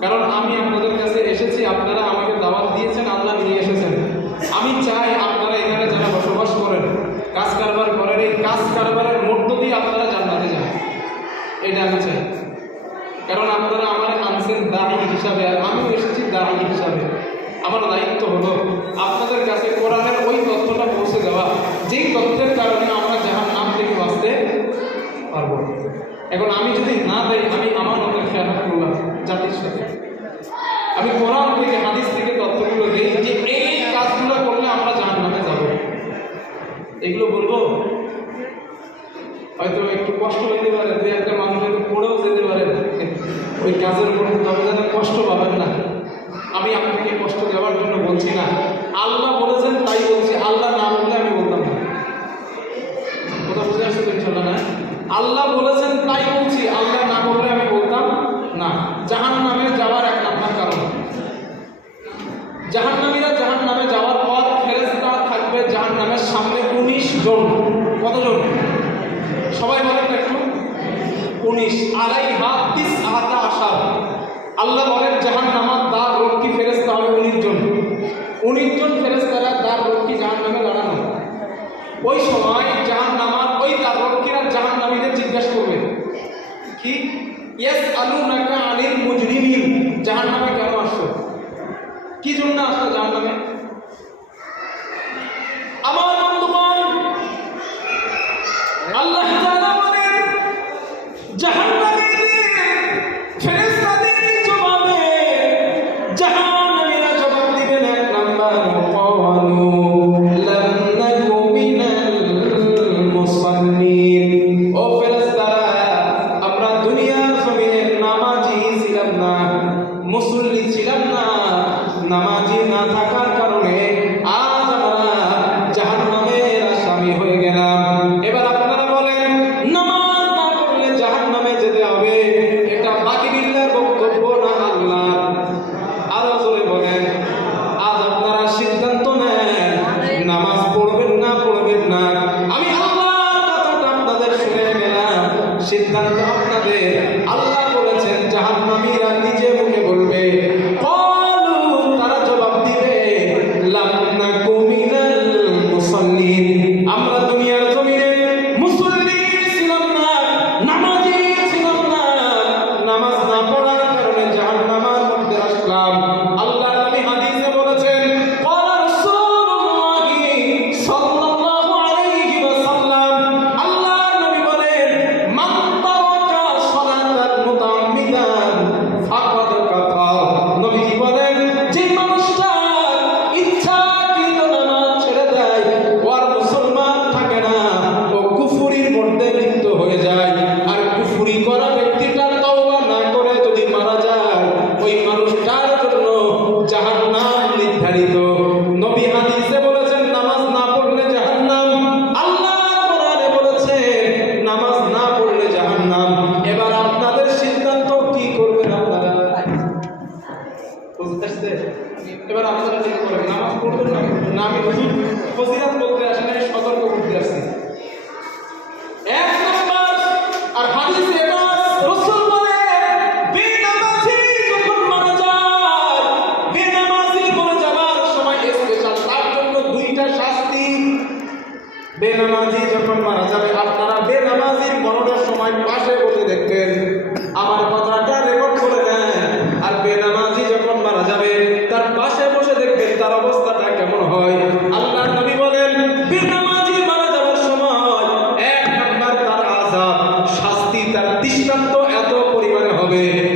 কারণ আমি আপনাদের কাছে এসেছি, আপনারা আমাকে দাওয়াত দিয়েছেন, আল্লাহ নিয়ে এসেছেন। আমি চাই আপনারা এখানে যারা বসবাস করেন, কাজ কারবার করেন, এই কাজ কারবারের মধ্য দিয়ে আপনারা জান্নাতে যান, এটা আমি চাই। কারণ আপনারা আমার আনছেন দায়ী হিসাবে, আর আমিও এসেছি দায়ী হিসাবে। আমার দায়িত্ব হলো আপনাদের কাছে কোরআনের ওই তথ্যটা পৌঁছে দেওয়া, যেই তথ্যের কারণে আমরা জাহান্নাম থেকে বাঁচতে পারবো। এখন আমি যদি না দেই, আমি আমার মধ্যে খেয়াল করলাম জাতির সাথে, আমি কোরআন থেকে হাদিস থেকে তথ্যগুলো দিই যে এই কাজগুলো করলে আমরা জাহান্নামে যাব। এগুলো বলবো হয়তো একটু কষ্ট হইতে পারে, দু একটা মানুষ হয়তো পড়েও যেতে পারে ওই কাজের উপর, তবে যাতে কষ্ট পাবেন না। আমি আপনাকে কষ্ট দেওয়ার জন্য বলছি না, আল্লাহ বলেছেন তাই বলছি। আল্লাহ না বললে আমি বলতাম না। কথা বুঝে আসছে তো ইনশাল্লাহ? না, আল্লাহ বলেছেন তাই বলছি, আল্লাহ না বললে আমি বলতাম না। জাহান্নামে যাওয়ার এক নাম্বার কারণ, জাহান্নামীরা জাহান্নামে যাওয়ার পর ফেরেশতা থাকবে জাহান্নামের সামনে 19 জন। কতজন? সবাই বলেন একটু। 19। আলাইহা 19। আল্লাহ বলেন জাহান্নামের দ্বার রক্ষী ফেরেশতা হবে 19 জন। 19 জন ফেরেশতারা দ্বার রক্ষী জাহান্নামে দাঁড়ানো। ওই সময় জাহান্নামের ওই দ্বার রক্ষীরা জাহান্নামীদের জিজ্ঞাসা করবে কি, ইয়াসআলুনাকা আনিল মুজরিমিন, জাহান্নামে কেন আসছো, কি জন্য আসলো জাহান্নামে? আমার বন্ধুগণ, আল্লাহ তাআলা বলেন জাহান্নামীদের ফেরেশতাদের জবাবে জাহান্নামীরা জবাব দিবেন এক নাম্বার, ক্বালু লাম নাকু মিনাল মুসাল্লিন। ও ফেরেশতারা, আমরা দুনিয়ার জমিনে নামাজি ছিলাম না, মুসল্লি ছিলাম না। নামাজি না থাকার কারণে আজ আমরা জাহান্নামের আসামি হয়ে গেলাম। এবার আপনারা বলেন, নামাজ না পড়লে জাহান্নামে যেতে হবে, এটা বাকি বিল্লাহর বক্তব্য না আল্লাহ? আরো জোরে বলেন। আজ আপনারা সিদ্ধান্ত নেন নামাজ পড়বেন না পড়বেন না। আমি আল্লাহর কথাটা আপনাদের শুনে গেলাম, সিদ্ধান্ত আপনাদের। আল্লাহ বলেছেন জাহান্নামীরা নিজে মুখে বলবে, তারা জবাব দিবে লাম নাকু মিনাল মুসাল্লিন, আমরা দুনিয়ার জমিনে মুসল্লি ছিলাম না, নামাজি ছিলাম না, নামাজ না পড়ার কারণে জাহান্নামের মধ্যে আসলাম। আল্লাহ নবী হাদিসে বলেছেন, ক্বালা রাসূলুল্লাহি সাল্লাল্লাহু আলাইহি ওয়াসাল্লাম, আল্লাহ নবী বলেন, মান তারাকা সালাতান মুতাআম্মিদান ফাকাদ কাফার। নবীজি বলেন, যে মানুষটা ইচ্ছাকৃত নামাজ ছেড়ে দেয়, ওর মুসলমান থাকে না, ও কুফরির মধ্যে লিপ্ত হয়ে যায়। আর কুফরি করা ব্যক্তিটা তওবা না করে যদি মারা যায়, ওই মানুষটার জন্য জাহান্নাম নির্ধারিত। নবী হাদিসে বলেছেন নামাজ না পড়লে জাহান্নাম, আল্লাহ কোরআনে বলেছেন নামাজ না পড়লে জাহান্নাম। এবার আপনাদের সিদ্ধান্ত কি করবেন আপনারা? বুঝতে? এবার আপনারা ঠিক করবেন, নামাজ পড়বেন না? আমি হুজুর ফজিলত বলতে আসি না, সতর্ক করতে আসি। এক নাম্বার, আর হাদিসে এটা রাসূল বলে, বেনামাজি যখন মারা যায়, বেনামাজি মরে যাবার সময় স্পেশাল তার জন্য 2টা শাস্তি। বেনামাজি যখন মারা যাবে, আপনারা বেনামাজির মরণের সময় পাশে বসে দেখবেন, আমার কথাটা রেকর্ড করে নেন। আর বেনামাজি যখন মারা যাবে, তার পাশে বসে দেখবেন তার অবস্থাটা কেমন হয়। আল্লাহ নবী বলেন, বেনামাজি মারা যাওয়ার সময় এক নাম্বার তার আযাব, শাস্তি, তার দৃষ্টান্ত এত পরিমাণে হবে